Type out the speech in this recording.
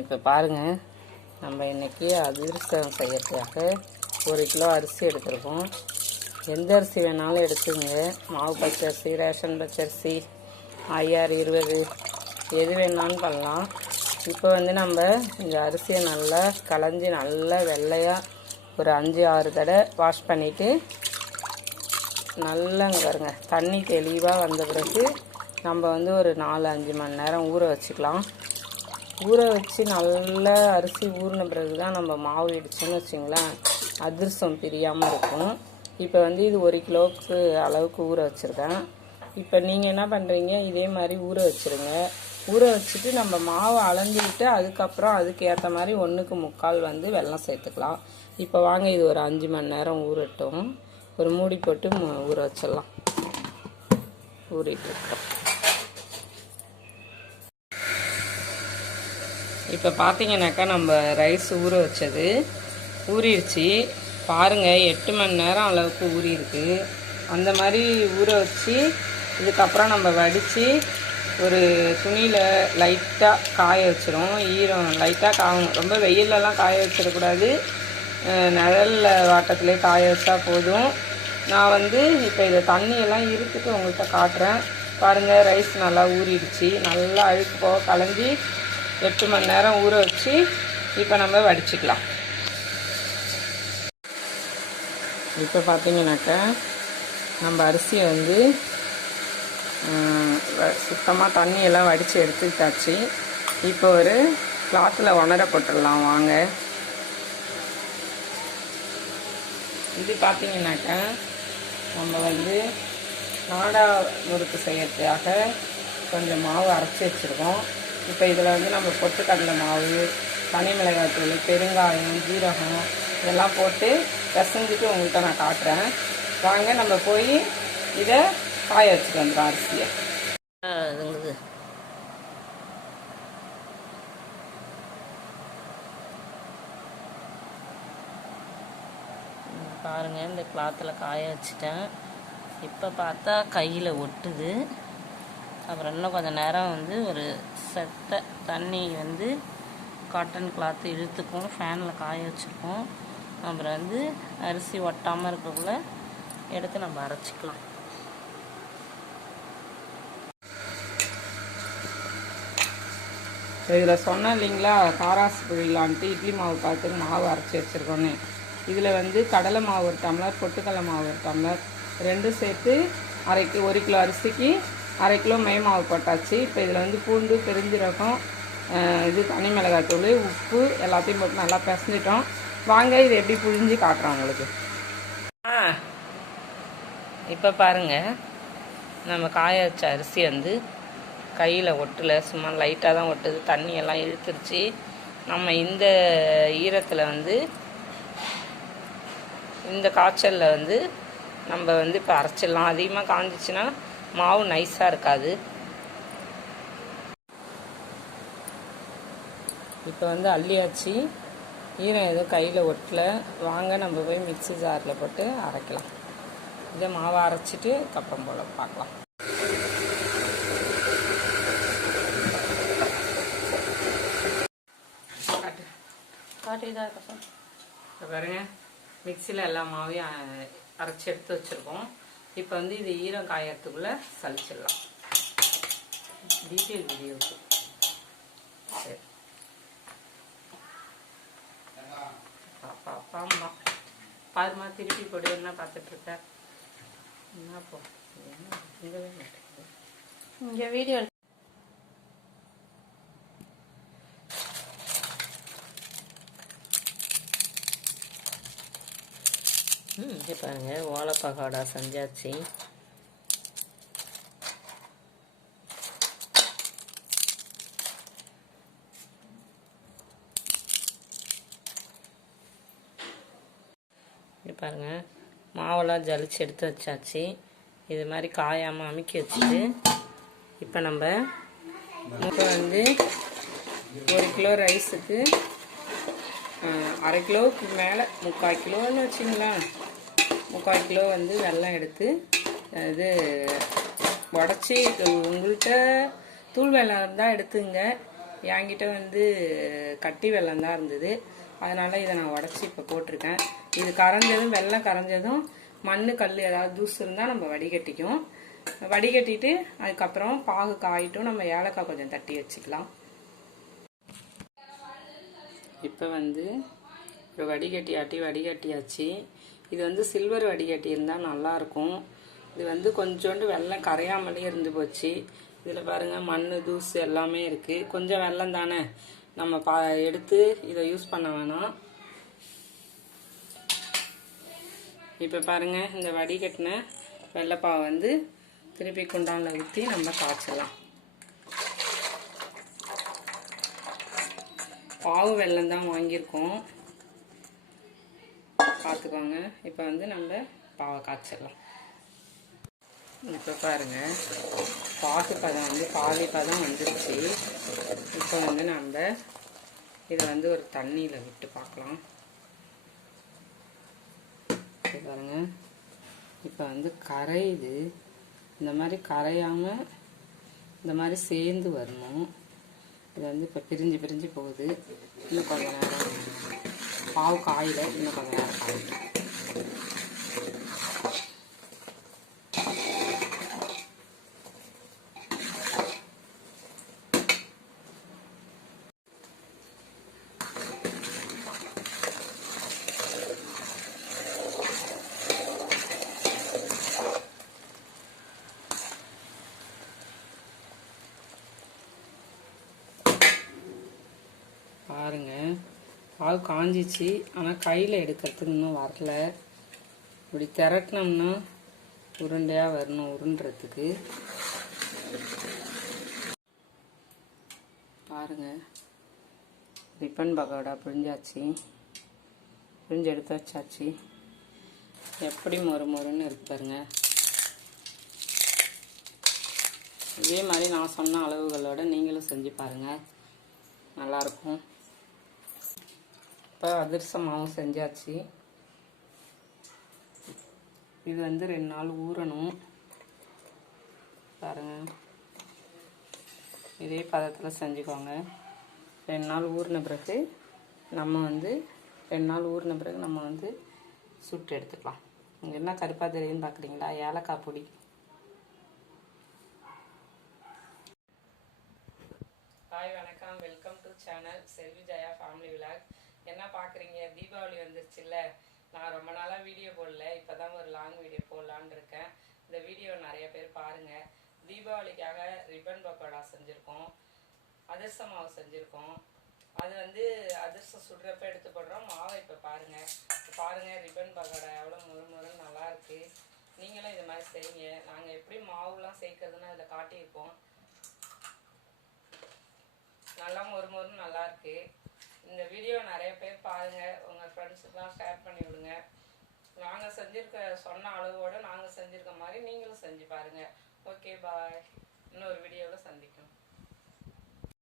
இப்போ பாருங்கள், நம்ம இன்றைக்கி அதிரசம் செய்யறதுக்காக 1 கிலோ அரிசி எடுத்துருக்கோம். எந்த அரிசி வேணாலும் எடுத்துங்க. மாவு பச்சரிசி, ரேஷன் பச்சரிசி, IR 20 எது வேணாலும் பண்ணலாம். இப்போ வந்து நம்ம இந்த அரிசியை நல்லா களைஞ்சி நல்லா வெள்ளையாக ஒரு 5-6 தடவை வாஷ் பண்ணிவிட்டு நல்லா பாருங்க தண்ணி தெளிவாக வந்த பிறகு நம்ம வந்து ஒரு 4-5 மணி நேரம் ஊற வச்சுக்கலாம். ஊற வச்சு நல்லா அரிசி ஊறின பிறகு தான் நம்ம மாவு இடிச்சோன்னு வச்சிங்களேன், அதிரசம் பிரியாமல் இருக்கும். இப்போ வந்து இது 1 கிலோவுக்கு அளவுக்கு ஊற வச்சுருக்கேன். இப்போ நீங்கள் என்ன பண்ணுறீங்க, இதே மாதிரி ஊற வச்சுருங்க. ஊற வச்சுட்டு நம்ம மாவை அளந்துக்கிட்டு அதுக்கப்புறம் அதுக்கு ஏற்ற மாதிரி 1க்கு 3/4 வந்து வெல்லம் சேர்த்துக்கலாம். இப்போ வாங்க இது ஒரு 5 மணி நேரம் ஊறட்டும். ஒரு மூடி போட்டு ஊற வச்சிடலாம். ஊறிட்டு இருக்கோம். இப்போ பார்த்தீங்கன்னாக்கா நம்ம ரைஸ் ஊற வச்சது ஊறிடுச்சு. பாருங்கள் 8 மணி நேரம் அளவுக்கு ஊறியிருக்கு. அந்த மாதிரி ஊற வச்சு இதுக்கப்புறம் நம்ம வடித்து ஒரு துணியில் லைட்டாக காய வச்சிரும். ஈரம் லைட்டாக காயணும், ரொம்ப வெயிலெலாம் காய வச்சிடக்கூடாது. நிழலில் வாட்டத்திலே காய வச்சா போதும். நான் வந்து இப்போ இதை தண்ணியெல்லாம் இருத்துட்டு உங்கள்கிட்ட காட்டுறேன். பாருங்கள், ரைஸ் நல்லா ஊறிடுச்சு. நல்லா அழுக்கு போக கலஞ்சி 8 மணி நேரம் ஊற வச்சு இப்போ நம்ம வடிச்சுக்கலாம். இப்போ பார்த்தீங்கன்னாக்கா நம்ம அரிசியை வந்து சுத்தமாக தண்ணியெல்லாம் வடித்து எடுத்துக்கிட்டாச்சு. இப்போ ஒரு கிளாத்தில் உணர போட்டுடலாம் வாங்க. இது பார்த்தீங்கன்னாக்கா நம்ம வந்து நாடா முறுக்கு செய்யறதுக்காக கொஞ்சம் மாவு அரைச்சி வச்சுருக்கோம். இப்போ இதில் வந்து நம்ம பொட்டுக்கடலை மாவு, தனி மிளகாய்த்தூள், பெருங்காயம், ஜீரகம் இதெல்லாம் போட்டு பிசைஞ்சிட்டு உங்கள்கிட்ட நான் காட்டுறேன். வாங்க நம்ம போய் இதை காய வச்சுட்டு வந்துடும் அரிசியை. பாருங்கள், இந்த கிளாத்தில் காய வச்சுட்டேன். இப்போ பார்த்தா கையில் ஒட்டுது. அப்புறம் இன்னும் கொஞ்சம் நேரம் வந்து ஒரு செத்த தண்ணி வந்து காட்டன் கிளாத்து இழுத்துக்கும். ஃபேனில் காய வச்சுருக்கோம். அப்புறம் வந்து அரிசி ஒட்டாமல் இருக்கக்குள்ள எடுத்து நம்ம அரைச்சிக்கலாம். இதில் சொன்னேன் இல்லைங்களா, காராசு புழிலான்ட்டு இட்லி மாவு பார்த்து மாவு அரைச்சி வச்சுருக்கோன்னு. இதில் வந்து கடலை மாவு 1 டம்ளர், பொட்டுக்கடலை மாவு 1 டம்ளர், 2 சேர்த்து 1 கிலோ அரிசிக்கு 1/2 கிலோ மை மாவு போட்டாச்சு. இப்போ இதில் வந்து பூண்டு, பெருஞ்சீரகம், இது தனி மிளகாய்த்தூள், உப்பு எல்லாத்தையும் போட்டு நல்லா பிசைஞ்சிட்டோம். வாங்க இது எப்படி புழிஞ்சு காட்டுறோம் உங்களுக்கு. இப்போ பாருங்கள், நம்ம காய வச்ச அரிசி வந்து கையில் ஒட்டலை, சும்மா லைட்டாக தான் ஒட்டுது. தண்ணியெல்லாம் இழுத்துருச்சு. நம்ம இந்த ஈரத்தில் வந்து இந்த காய்ச்சலில் வந்து நம்ம வந்து இப்போ அரைச்சிடலாம். அதிகமாக காஞ்சிச்சுன்னா மாவு நைஸாக இருக்காது. இப்போ வந்து அள்ளியாச்சு. ஈரம் எதுவும் கையில் ஒட்டலை. வாங்க நம்ம போய் மிக்ஸி ஜாரில் போட்டு அரைக்கலாம். இதை மாவை அரைச்சிட்டு அப்புறம் போல் பார்க்கலாம். காட்டிதான் இருக்கட்டும். இப்போ பாருங்க, மிக்சியில் எல்லா மாவையும் அரைச்சி எடுத்து வச்சுருக்கோம். இப்போ வந்து இது ஈரம் காயறதுக்குள்ளே சலிச்சிடலாம். டீட்டெயில் வீடியோக்கு சரி. பாப்பா அப்பா அம்மா பாருமா, திருப்பி போடு. என்ன பார்த்துட்ருக்க? என்ன போ இங்கே மாட்டேங்குது. இங்கே வீடியோ இங்கே பாருங்கள், ஓலை பகோடா செஞ்சாச்சு. இங்கே பாருங்கள், மாவெல்லாம் ஜலிச்சு எடுத்து வச்சாச்சு. இது மாதிரி காயாமல் அமுக்கி வச்சுட்டு இப்போ நம்ம வந்து 1 கிலோ ரைஸுக்கு 1/2 கிலோவுக்கு மேலே 3/4 கிலோன்னு வச்சிங்களேன். 3/4 கிலோ வந்து வெல்லம் எடுத்து இது உடச்சி உங்கள்கிட்ட தூள் வெல்லம் இருந்தால் எடுத்துங்க. என்கிட்ட வந்து கட்டி வெல்லம் தான் இருந்தது, அதனால் இதை நான் உடச்சி இப்போ போட்டிருக்கேன். இது கரைஞ்சதும் வெல்லம் கரைஞ்சதும் மண் கல் ஏதாவது தூசு இருந்தால் நம்ம வடிகட்டிக்கும். வடிகட்டிட்டு அதுக்கப்புறம் பாகு காயிட்டும் நம்ம ஏலக்காய் கொஞ்சம் தட்டி வச்சுக்கலாம். இப்போ வந்து ஒரு வடிகட்டியாச்சு. இது வந்து சில்வர் வடிகட்டி இருந்தால் நல்லாயிருக்கும். இது வந்து கொஞ்சோண்டு வெல்லம் கரையாமலே இருந்து போச்சு. இதில் பாருங்கள் மண் தூசு எல்லாமே இருக்குது. கொஞ்சம் வெல்லம் தானே, நம்ம எடுத்து இதை யூஸ் பண்ண வேணாம். இப்போ பாருங்கள், இந்த வடிகட்டின வெள்ளைப்பாவை வந்து திருப்பி குண்டானில் ஊற்றி நம்ம காய்ச்சலாம். பாவு வெல்லம் தான் வாங்கியிருக்கோம், பார்த்துக்கோங்க. இப்போ வந்து நம்ம பாவை காய்ச்சிடலாம். இப்போ பாருங்கள், பாகு பதம் வந்து பாதி பதம் வந்துருச்சு. இப்போ வந்து நம்ம இதை வந்து ஒரு தண்ணியில் விட்டு பார்க்கலாம். பாருங்கள், இப்போ வந்து கரையுது. இந்த மாதிரி கரையாமல் இந்த மாதிரி சேர்ந்து வரணும். இது வந்து இப்போ பிரிஞ்சு போகுது. இன்னும் கொஞ்சம் நேரம் பாவு காயில் இன்னும் கொஞ்சம் நேரம் காயிடும். பாருங்க, பால் காஞ்சிச்சு. ஆனால் கையில் எடுக்கிறதுக்கு இன்னும் வரல. இப்படி திரட்டினோம்னா உருண்டையாக வரணும் உருண்டுறதுக்கு. பாருங்க, ரிப்பன் பகோடா பிழிஞ்சாச்சு, பிழிஞ்சு எடுத்து வச்சாச்சு. எப்படி மொறுன்னு இருக்கு பாருங்க. இதே மாதிரி நான் சொன்ன அளவுகளோட நீங்களும் செஞ்சு பாருங்கள், நல்லாயிருக்கும். இப்போ அதிரசம் மாவு செஞ்சாச்சு. இது வந்து 2 நாள் ஊறணும். பாருங்கள், இதே பதத்தில் செஞ்சுக்கோங்க. 2 நாள் ஊறின பிறகு நம்ம வந்து சுட்டு எடுத்துக்கலாம். இங்கே என்ன கருப்பாக தெரியுதுன்னு பார்க்குறீங்களா? ஏலக்காய் பொடி. ஹாய், வணக்கம், welcome to channel Selvi Jaya family vlog. என்ன பார்க்குறீங்க? தீபாவளி வந்துருச்சுல்ல. நான் ரொம்ப நாளாக வீடியோ போடல, இப்போ தான் ஒரு லாங் வீடியோ போடலான்னு இருக்கேன். இந்த வீடியோ நிறைய பேர் பாருங்கள். தீபாவளிக்காக ரிப்பன் பக்கோடா செஞ்சுருக்கோம், அதிரச மாவு செஞ்சுருக்கோம். அது வந்து அதிரசம் சுடுறப்ப எடுத்து போடுறோம். மாவை இப்போ பாருங்கள், ரிப்பன் பக்கோடா எவ்வளோ மொறுன்னு நல்லாயிருக்கு. நீங்களும் இது மாதிரி செய்யுங்க. நாங்கள் எப்படி மாவுலாம் சேர்க்கறதுன்னு அதில் காட்டியிருக்கோம். நல்லா மொறுன்னு நல்லாயிருக்கு. இந்த வீடியோ நிறைய பேர் பாருங்கள், உங்கள் ஃப்ரெண்ட்ஸுக்கெலாம் ஷேர் பண்ணி விடுங்க. நாங்கள் சொன்ன அளவோடு நாங்கள் செஞ்சுருக்க மாதிரி நீங்களும் செஞ்சு பாருங்கள். ஓகே, பாய். இன்னொரு வீடியோவில் சந்திக்கும்.